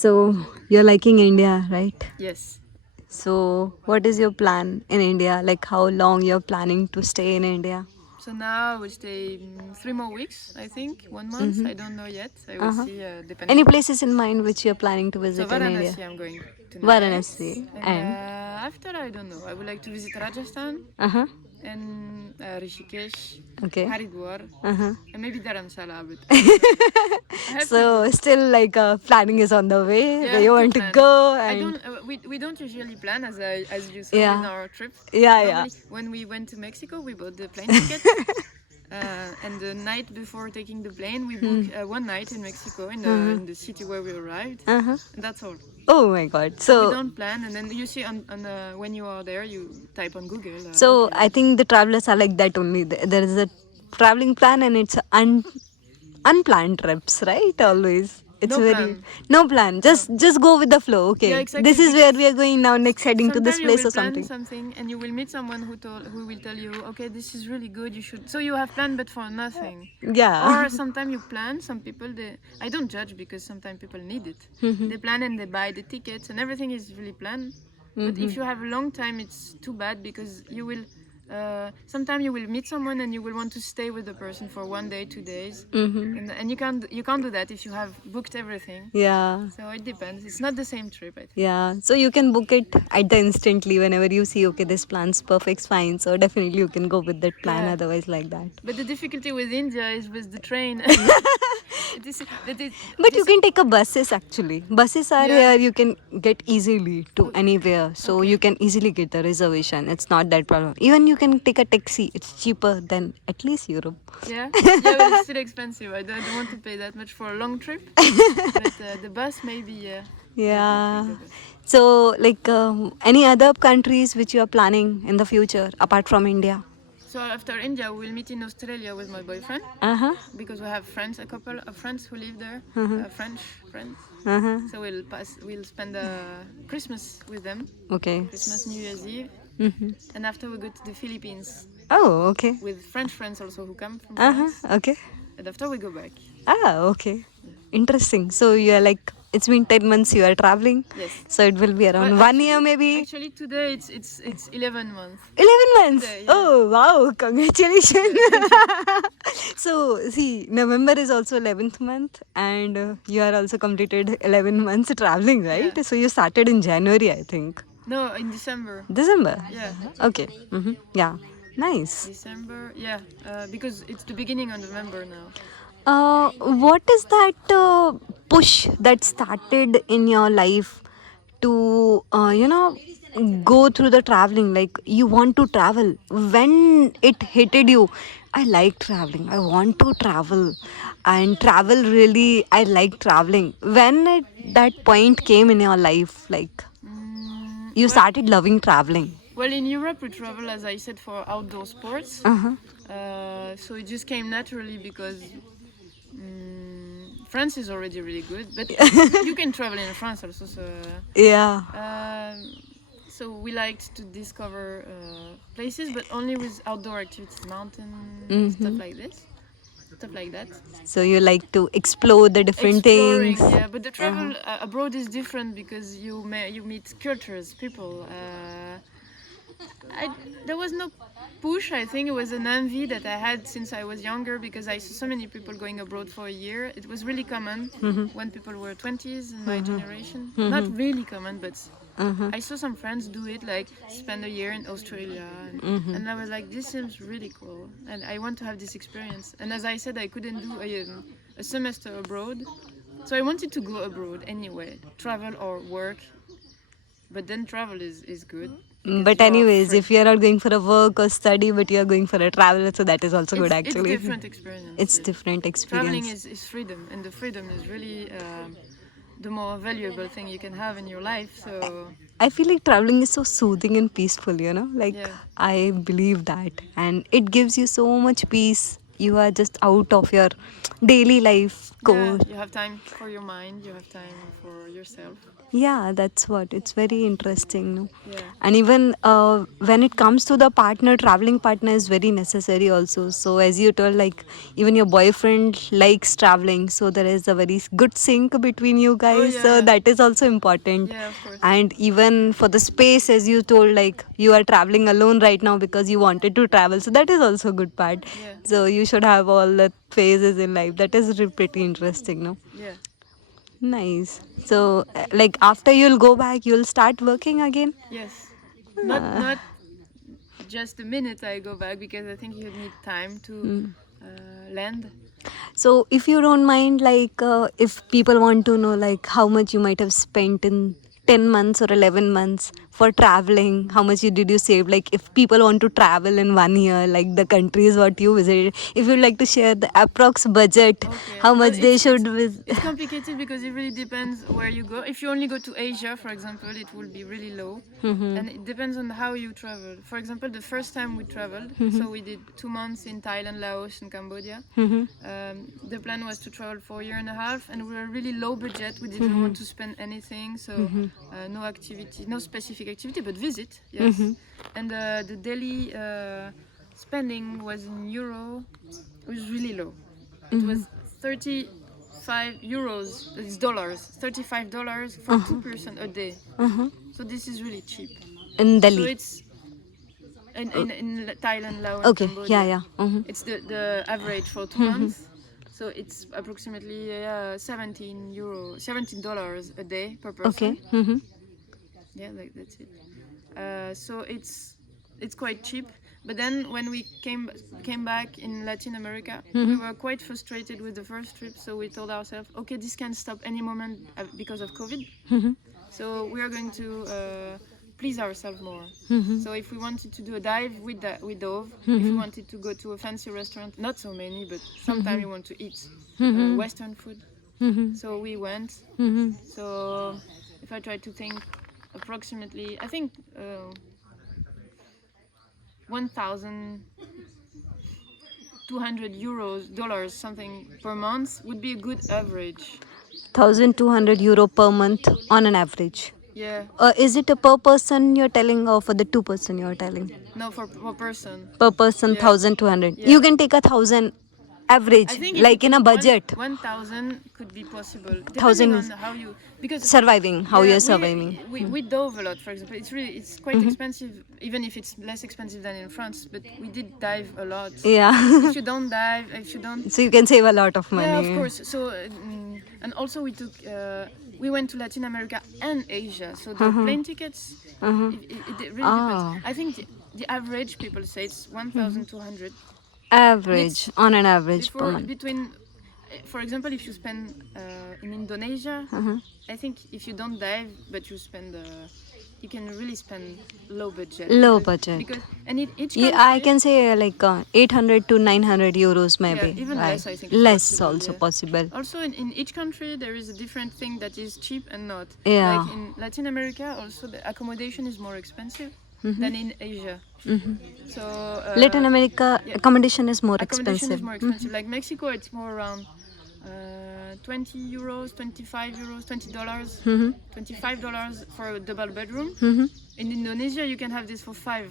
So you're liking India, right? Yes. So what is your plan in India? Like how long you're planning to stay in India? So now I will stay 3 more weeks, I think. 1 month. I don't know yet. I will Uh-huh. see, Any depending. places in mind which you're planning to So visit in India? Varanasi, I'm going tonight, Varanasi and and after I don't know. I would like to visit Rajasthan uh-huh. and Rishikesh, Okay. Haridwar, Uh-huh. and maybe Dharamshala. But I don't know. I have to So go. still like planning is on the way Yeah, I where you have to want to plan. go I and don't. We don't usually plan, as you saw in yeah. our trip. Yeah, yeah. Normally, when we went to Mexico, we bought the plane ticket. And the night before taking the plane, we booked 1 night in Mexico in the city where we arrived, Uh-huh. and that's all. Oh my god. So we So don't plan, and then you see on when you are there, you type on Google. so Okay. I think the travelers are like that only. There is a traveling plan and it's unplanned trips, right? Yeah. Always. It's No very plan. no plan. No. Just go with the flow. Yeah, Okay. This exactly. is where Because we are going now. Next heading to this sometimes you place will or plan something. something and you will meet someone who will tell you, okay, this is really good. You should. So you have planned, but for nothing. Yeah. Or sometimes you plan. Some people, I don't judge because sometimes people need it. They plan and they buy the tickets and everything is really planned. But if you have a long time, it's too bad because you will. Sometimes you will meet someone and you will want to stay with the person for 1 day, 2 days, and you can't do that if you have booked everything. Yeah. So it depends. It's not the same trip, I think. Yeah, so you can book it at the instantly whenever you see okay this plan's perfect fine. So definitely you can go with that plan. Yeah. Otherwise, like that. But the difficulty with India is with the train. it is, that it, But you this, can take a buses actually. Buses are yeah. here. You can get easily to anywhere, so Okay. you can easily get the reservation. It's not that problem. Even you can take a taxi. It's cheaper than at least Europe. Yeah. Yeah, but it's still expensive. I don't want to pay that much for a long trip. But the bus maybe. Yeah. Maybe take Yeah. the bus. So like any other countries which you are planning in the future apart from India? So after India, we'll meet in Australia with my boyfriend Uh huh. because we have friends, a couple of friends who live there, French friends. Uh huh. So we'll spend Christmas with them, Okay. Christmas, New Year's Eve, Mm-hmm. and after we go to the Philippines Oh, okay. with French friends also who come from Uh huh. France, Okay. and after we go back. Ah, okay. Interesting. So you are like it's been 10 months you are traveling. Yes. So it will be Well, around 1 year maybe. actually today it's 11 months. 11 months. Today, yeah. Oh wow! Congratulations. So see, November is also 11th month, and you are also completed 11 months traveling, right? Yeah. So you started in January, I think. No, in December. December. Yeah. Okay. Mm-hmm. Yeah. Nice. December. Yeah. Because it's the beginning of November now. What is that push that started in your life to, go through the traveling? Like you want to travel. When it hitted you, I like traveling. I want to travel, and travel really. I like traveling. When that point came in your life, like you Well, started loving traveling. well, in Europe we travel, as I said, for outdoor sports. Uh huh. So it just came naturally because France is already really good, but you can travel in France also. So, Yeah. so we liked to discover places, but only with outdoor activities, mountain stuff like this, stuff like that. So you like to explore the different Exploring, things. yeah. But the travel abroad is different because you meet cultures, people. There was no push. I think it was an envy that I had since I was younger because I saw so many people going abroad for a year. It was really common when people were 20s in my generation. Not really common, but I saw some friends do it, like spend a year in Australia, and I was like, this seems really cool, and I want to have this experience. And as I said, I couldn't do a semester abroad, so I wanted to go abroad anyway, travel or work. But then travel is good. because But you are anyways, free. if you are not going for a work or study, but you are going for a travel, so that is also good It's actually. different experience. It's different Traveling experience. is freedom, and the freedom is really the more valuable thing you can have in your life. So I feel like traveling is so soothing and peaceful, you know? Like Yeah. I believe that, and it gives you so much peace you are just out of your daily life Yeah, course. you have time for your mind, you have time for yourself. Yeah, that's what. It's very interesting, no? Yeah. And even when it comes to the partner, traveling partner is very necessary also. So as you told, like even your boyfriend likes traveling, so there is a very good sync between you Oh guys. yeah, So yeah. that is also important. Yeah, of course. And even for the space, as you told, like you are traveling alone right now because you wanted to travel. So that is also a good part. Yeah. So you should have all the phases in life. That is pretty interesting, no? Yeah. Nice. So, like after you'll go back, you'll start working again. Yes. Not just the minute I go back, because I think you need time to land. So, if you don't mind, like if people want to know, like how much you might have spent in 10 months or 11 months for traveling, how much did you save? Like if people want to travel in 1 year, like the countries what you visited, if you'd like to share the approx budget, Okay. how Well, much they should visit. it's complicated because it really depends where you go. If you only go to Asia, for example, it will be really low, and it depends on how you travel. For example, the first time we traveled, so we did 2 months in Thailand, Laos, and Cambodia. The plan was to travel for a year and a half, and we were really low budget. We didn't want to spend anything, so no activity, no specific activity, but visit, yes. And the daily spending was in euro. It was really low. It was 35 euros. It's dollars. $35 for 2 person a day. So this is really cheap. In So Delhi? it's in Thailand, Laos, and Okay, Cambodia. yeah. It's the average for 2 months. So it's approximately $17 a day per person. Okay. Yeah, like that's it. So it's quite cheap. But then when we came back in Latin America, we were quite frustrated with the first trip. So we told ourselves, okay, this can stop any moment because of COVID. So we are going to please ourselves more. So if we wanted to do a dive with Dove, if we wanted to go to a fancy restaurant, not so many, but sometimes you want to eat Western food. So we went. So if I try to think, approximately, I think 1,200 dollars, something per month would be a good average. 1,200 euro per month on an average. Yeah. Is it a per person you're telling or for the 2 person you're telling? No, for per person. Per person, Yeah. 1,200. Yeah. You can take 1,000 I average, think if like you in a take budget. 1,000 could be possible, depending 1,000 on is how you, because surviving, how yeah, you're surviving. we dove a lot. For example, it's quite expensive, even if it's less expensive than in France. But we did dive a lot. Yeah. If you don't dive, if you don't, So you can save a lot of money. yeah, of course. So and also we went to Latin America and Asia. So the plane tickets, it really depends. I think the average, people say, it's 1,200. Average, on an average per month. Between, for example, if you spend in Indonesia, I think if you don't dive but you spend you can really spend low budget. Low budget. Because and each Yeah, country, I can say like 800 to 900 euros maybe. yeah, even right? less, I think it's Less possible, also yeah. possible. Also in each country there is a different thing that is cheap and not. Yeah. Like in Latin America, also the accommodation is more expensive than in Asia. So Latin America yeah, accommodation is more accommodation expensive. is more expensive. Like Mexico, it's more around 20 euros, 25 euros, $20, $25 for a double bedroom. In Indonesia, you can have this for 5.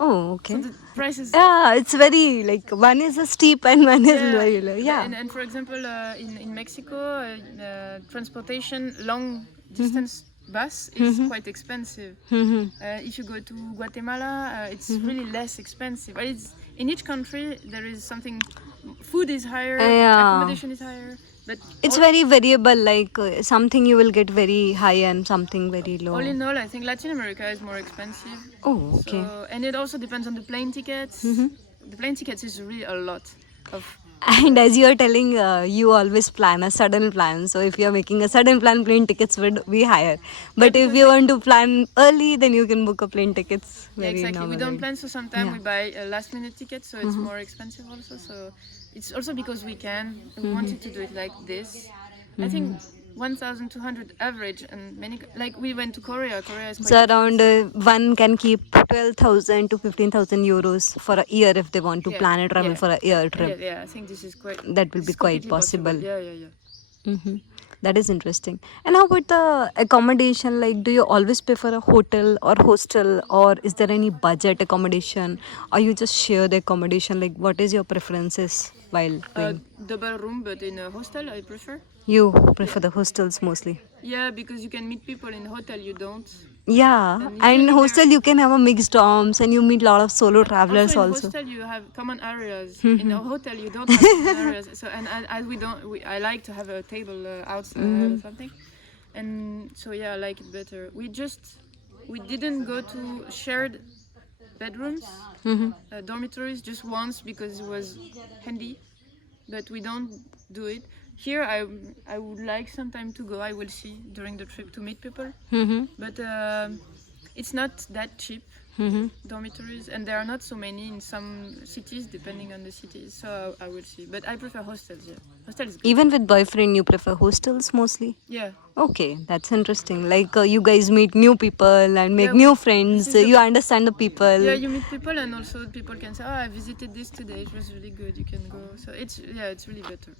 Oh, okay. So the price is Yeah, it's very like one is a steep and one is very low. Yeah. And for example, in Mexico, transportation long distance bus is quite expensive. If you go to Guatemala, it's really less expensive. But it's in each country there is something. Food is higher, Yeah. accommodation is higher, but It's very variable, like something you will get very high and something very low. all in all, I think Latin America is more expensive. Oh, okay. So, and it also depends on the plane tickets. The plane tickets is really a lot of. And as you're telling, you always plan a sudden plan. So if you're making a sudden plan, plane tickets would be higher. But if you want to plan early, then you can book a plane tickets Yeah, very exactly. We don't normally. plan, so sometimes Yeah. we buy a last minute ticket, so it's more expensive also. So it's also because we can. We wanted to do it like this. I think 1,200 average, and many like we went to Korea. Korea is quite So around expensive. one can keep 12,000 to 15,000 euros for a year if they want to Yeah, plan a travel yeah, for a year yeah, trip. yeah. I think That will this be is quite completely possible. possible. Yeah, yeah, yeah. Mm-hmm. That is interesting. And how about the accommodation? Like, do you always prefer a hotel or hostel, or is there any budget accommodation, or you just share the accommodation? Like, what is your preferences while going? Double room, but in a hostel, I prefer. You Yeah. prefer the hostels mostly. Yeah, because you can meet people in hotel you don't. Yeah, And and usually hostel there. you can have a mixed dorms, and you meet a lot of solo Also travelers in also. hostel you have common areas. In a hotel you don't have common areas. So and as we don't, I like to have a table outside or something. And so yeah, I like it better. We didn't go to shared bedrooms, dormitories just once because it was handy, but we don't do it. Here I would like sometime to go. I will see during the trip to meet people, but it's not that cheap. Dormitories, and there are not so many in some cities, depending on the cities. So I will see, but I prefer hostels. Yeah, hostel is good. Even with boyfriend, you prefer hostels mostly? Yeah. Okay, that's interesting. Like you guys meet new people and make Yeah, new this friends. is the You understand the yeah, people. you meet people, and also people can say, "Oh, I visited this today. It was really good. You can go." So it's really better.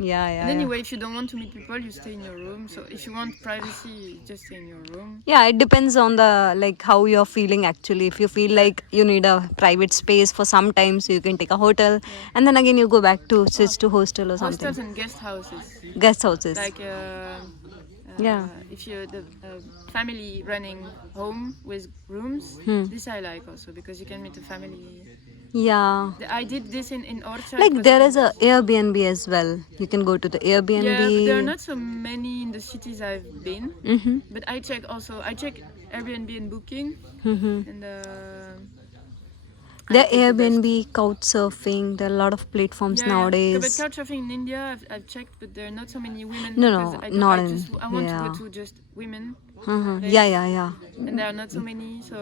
Yeah, And yeah, yeah. anyway, if you don't want to meet people, you stay in your room. So if you want privacy, you just stay in your room. Yeah, it depends on the like how you're feeling actually. If you feel Yeah. like you need a private space for some time, so you can take a hotel, and then again you go back to switch to hostel or something. Hostels and guest houses, Guest houses. like Yeah. if you're the family running home with rooms, this I like also because you can meet a family. Yeah. I did this in Orcha. It Like was there really is a nice. Airbnb as well. You can go to the Airbnb. Yeah, but there are not so many in the cities I've been. Mm-hmm. But I check Airbnb and Booking, Mm-hmm. and I The take the best. Airbnb, couch surfing. There are a lot of platforms Yeah, yeah. But nowadays. couchsurfing in India, I've checked, but there are not so many women No, because no, I don't. not in. I want to go Yeah. to just women Yeah, place, yeah, yeah. and there are not so many. So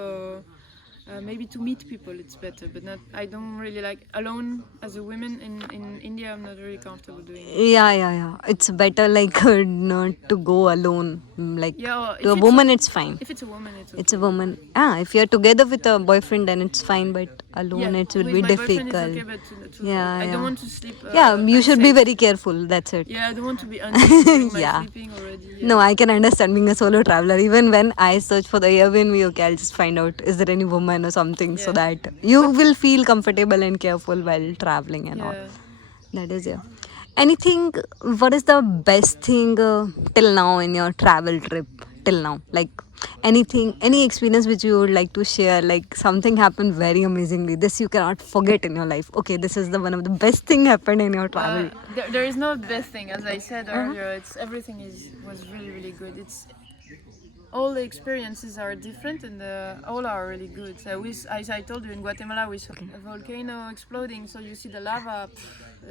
maybe to meet people it's better, but not. I don't really like alone as a woman in India. I'm not really comfortable doing it. Yeah, yeah, yeah. It's better like not to go alone. Like Yeah, or to a woman, it's fine. if it's a woman, it's It's a okay. woman. Ah, if you're together with a boyfriend, then it's fine. But alone, Yeah, it will with be my boyfriend it's difficult. okay, but Yeah, I don't yeah. want to sleep. Yeah, you should be unsafe. very careful. That's it. Yeah, I don't want to be unsafe during my Yeah. sleeping already. No, I can understand being a solo traveler. Even when I search for the Airbnb, okay, I'll just find out is there any woman or something so Yeah. that you will feel comfortable and careful while traveling and all. Yeah. That is yeah. Anything? What is the best thing till now in your travel trip? Till now, like anything, any experience which you would like to share? Like something happened very amazingly. This you cannot forget in your life. Okay, this is the one of the best thing happened in your travel. There is no best thing, as I said earlier. It's everything was really really good. It's all the experiences are different and all are really good. So as I told you, in Guatemala we saw a volcano exploding, so you see the lava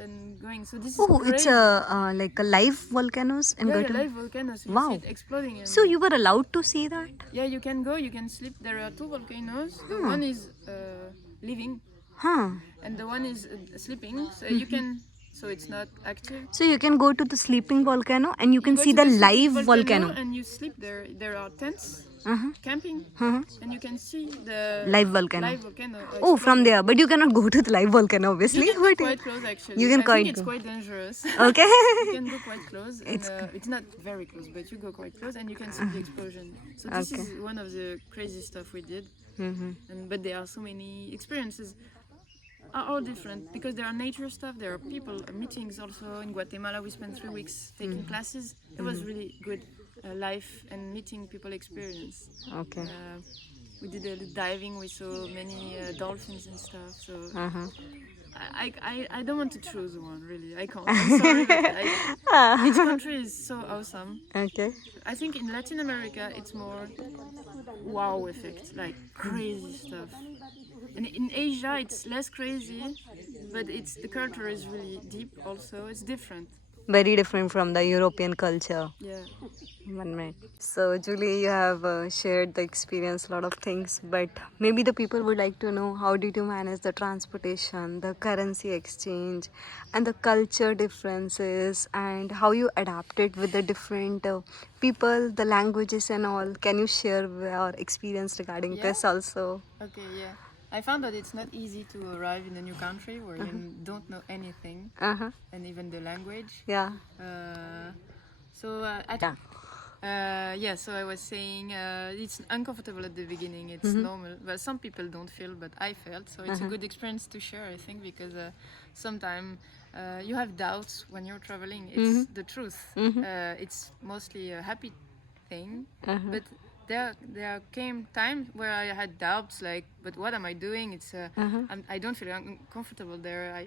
and going. So this is Oh, crazy. it's a like a live volcanoes in Yeah, Guatemala. live volcanoes. You Wow. see it exploding. And So you were allowed to see that? yeah, you can go. You can sleep. There are two volcanoes. The one is living, Huh. and the one is sleeping. So you can. So it's not active. So you can go to the sleeping volcano and you can go see to the sleeping live volcano. and you sleep there. There are tents, Uh-huh. camping, Uh-huh. and you can see the Live volcano. Live volcano. Oh, from there. But you cannot go to the live volcano, obviously. You can go But quite close actually. You can I quite think it's go. quite dangerous. Okay. You can go quite close, and it's not very close, but you go quite close, and you can see the explosion. So this Okay. is one of the crazy stuff we did. Mm-hmm. But there are so many experiences. Are all different because there are nature stuff. There are people meetings also in Guatemala. We spent 3 weeks taking classes. It was really good life and meeting people experience. Okay. We did a diving. We saw many dolphins and stuff. So Uh-huh. I don't want to choose one really. I can't. I'm sorry, but each country is so awesome. Okay. I think in Latin America it's more wow effect, like crazy stuff. And in Asia it's less crazy, but the culture is really deep also. It's different. Very different from the European culture. Yeah. 1 minute. So, Julie, you have shared the experience, a lot of things, but maybe the people would like to know how did you manage the transportation, the currency exchange, and the culture differences, and how you adapted with the different people, the languages, and all. Can you share your experience regarding Yeah. this also? Okay, yeah. I found that it's not easy to arrive in a new country where you don't know anything, Uh huh. and even the language. Yeah. Yeah. Yeah, so I was saying it's uncomfortable at the beginning, it's normal. Well, some people don't feel, but I felt. So it's a good experience to share, I think, because sometimes you have doubts when you're traveling. It's the truth. It's mostly a happy thing, but there came times where I had doubts, like, but what am I doing? I don't feel comfortable there.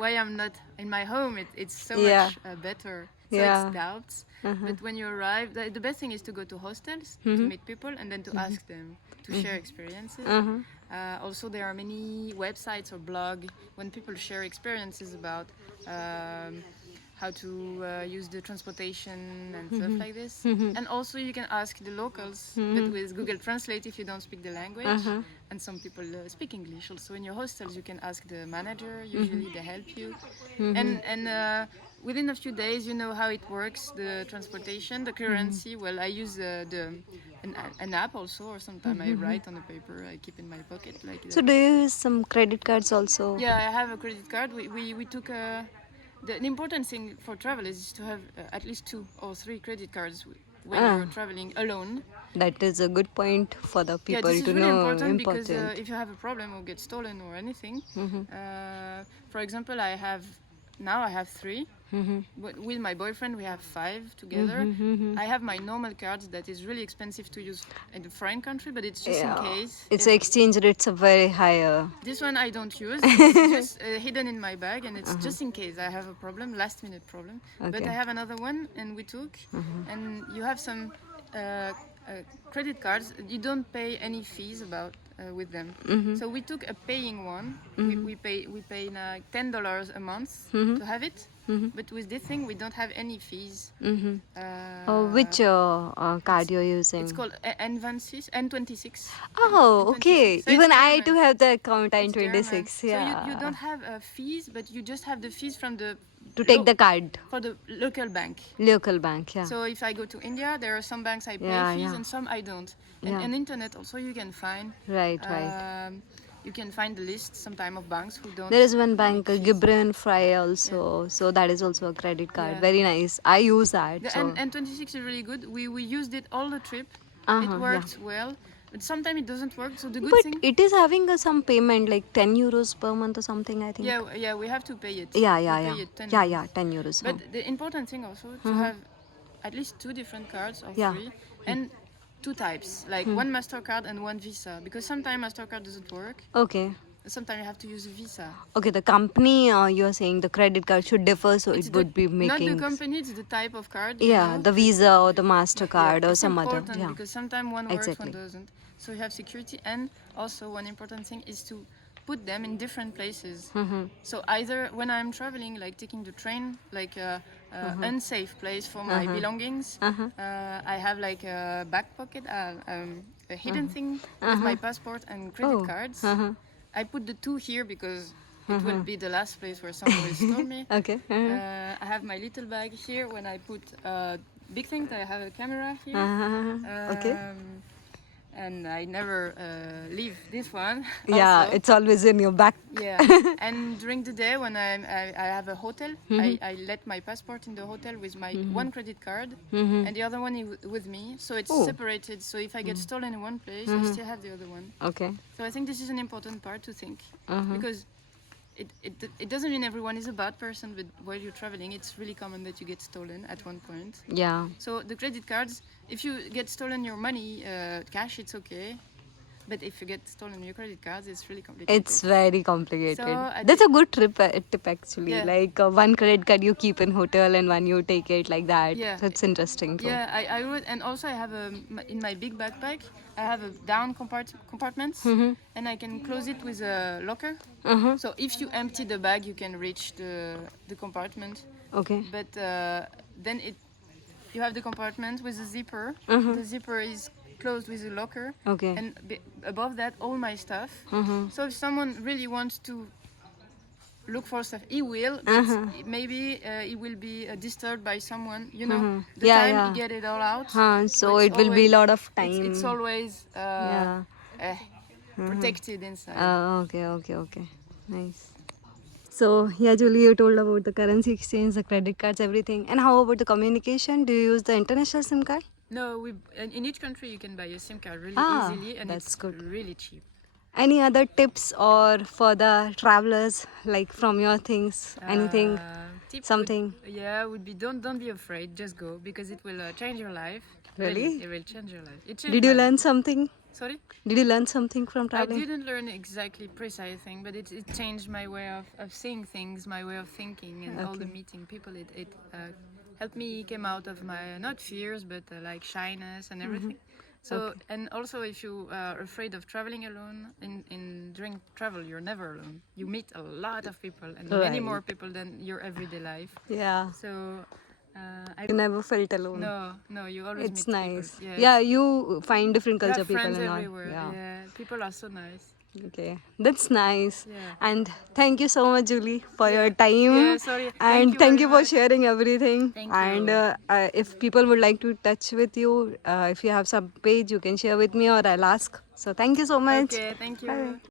Why I'm not in my home? It's so Yeah. much better. So Yeah. it's doubts. But when you arrive, the best thing is to go to hostels to meet people and then to ask them to share experiences. Also, there are many websites or blog when people share experiences about how to use the transportation and stuff like this. And also you can ask the locals, but with Google Translate if you don't speak the language. And some people speak English. Also in your hostels you can ask the manager, usually they help you. And within a few days you know how it works, the transportation, the currency. Well, I use an app also, or sometimes I write on a paper I keep in my pocket. So, do you use some credit cards also? Yeah, I have a credit card. We took the important thing for travel is to have at least 2 or 3 credit cards when you're traveling alone. That is a good point for the Yeah, people this is to really know. important because if you have a problem or get stolen or anything, for example, I have 3. But with my boyfriend, we have 5 together. I have my normal cards that is really expensive to use in a foreign country, but it's just in case. Its exchange rates are very higher. This one I don't use. It's just hidden in my bag, and it's just in case I have a problem, last minute problem. But Okay. I have another one, and we took. And you have some credit cards. You don't pay any fees about with them. So we took a paying one. We pay $10 a month to have it. But with this thing, we don't have any fees. Which card you're using? It's called N26. Oh, okay. So it's Even I German. too have the account It's German. N26. Yeah. So you don't have fees, but you just have the fees from the to take the card. for the local bank. Local bank, yeah. So if I go to India, there are some banks I pay Yeah, fees yeah. and some I don't. And Yeah. on internet also you can find. Right, right. You can find the list sometime of banks who don't. There is one bank, take fees. Gibran Fry also. So that is also a credit card. Yeah. Very nice. I use that. The So. N26 is really good. We used it all the trip. Uh-huh, It yeah. worked well. But sometimes it doesn't work. So the good But thing. it is having some payment like 10 euros per month or something, I think. Yeah, we have to pay it. Yeah, We yeah, pay yeah. it 10 Yeah, euros. yeah, 10 euros. But the important thing also to have at least 2 different cards or Yeah. 3 and 2 types, like one MasterCard and one Visa, because sometimes MasterCard doesn't work. Okay. Sometimes you have to use a Visa. Okay, the company you're saying the credit card should differ, so It's it would be not making. the company, it's the type of card. Yeah, the Visa or the Mastercard or it's some other. important Yeah. because sometimes one works, Exactly. one doesn't. So you have security, and also one important thing is to put them in different places. So either when I'm traveling, like taking the train, like a unsafe place for my belongings, I have like a back pocket, a hidden thing with my passport and credit cards. I put the 2 here because it will be the last place where someone will store me. Okay. I have my little bag here. When I put big things, I have a camera here. Okay. And I never leave this one. Yeah, also. it's always in your back. Yeah. And during the day when I have a hotel, I let my passport in the hotel with my one credit card and the other one with me. So it's separated. So if I get stolen in one place, I still have the other one. Okay. So I think this is an important part to think because it doesn't mean everyone is a bad person, but while you're traveling, it's really common that you get stolen at one point. Yeah. So the credit cards, if you get stolen your money, cash, it's okay. But if you get stolen your credit cards, it's really complicated. It's very complicated. So That's a good tip actually. Yeah. Like one credit card you keep in hotel and one you take it like that. Yeah. That's interesting too. Yeah, I would, and also I have in my big backpack, I have a down compartment, and I can close it with a locker. So if you empty the bag, you can reach the compartment. Okay. But then you have the compartment with a zipper. The zipper is closed with a locker. Okay. And above that, all my stuff. Uh-huh. So if someone really wants to look for stuff, he will, but maybe he will be disturbed by someone, the Yeah, time yeah. he get it all out. So it will be a lot of It's time. always Yeah. protected inside. Okay, okay, okay. Nice. So, yeah, Julie, you told about the currency exchange, the credit cards, everything. And how about the communication? Do you use the international SIM card? No, in each country you can buy a SIM card really Ah, easily, and that's it's good. really cheap. Any other tips or for the travelers, like from your things, anything, Tip something? would be don't be afraid, just go, because it will change your life. Really? It will change your life. It changed Did you my life. learn something? Sorry? Did you learn something from I traveling? didn't learn exactly precise thing, but it changed my way of seeing things, my way of thinking, and all the Okay. meeting people. It helped me came out of my not fears, but like shyness and everything. So and also if you are afraid of traveling alone, during travel you're never alone. You meet a lot of people and many more Right. people than your everyday life. Yeah. So I You never felt alone. no, you always It's meet people. nice. Yeah, Yeah, you find different you culture have people friends and all. everywhere. Yeah. Yeah, people are so nice. Okay. That's nice. Yeah. And thank you so much, Julie, for your Yeah. time. Yeah, sorry. Thank And you thank very you for much. sharing everything. Thank And you. if people would like to touch with you, if you have some page, you can share with me or I'll ask. So thank you so much. Okay, thank Bye. you.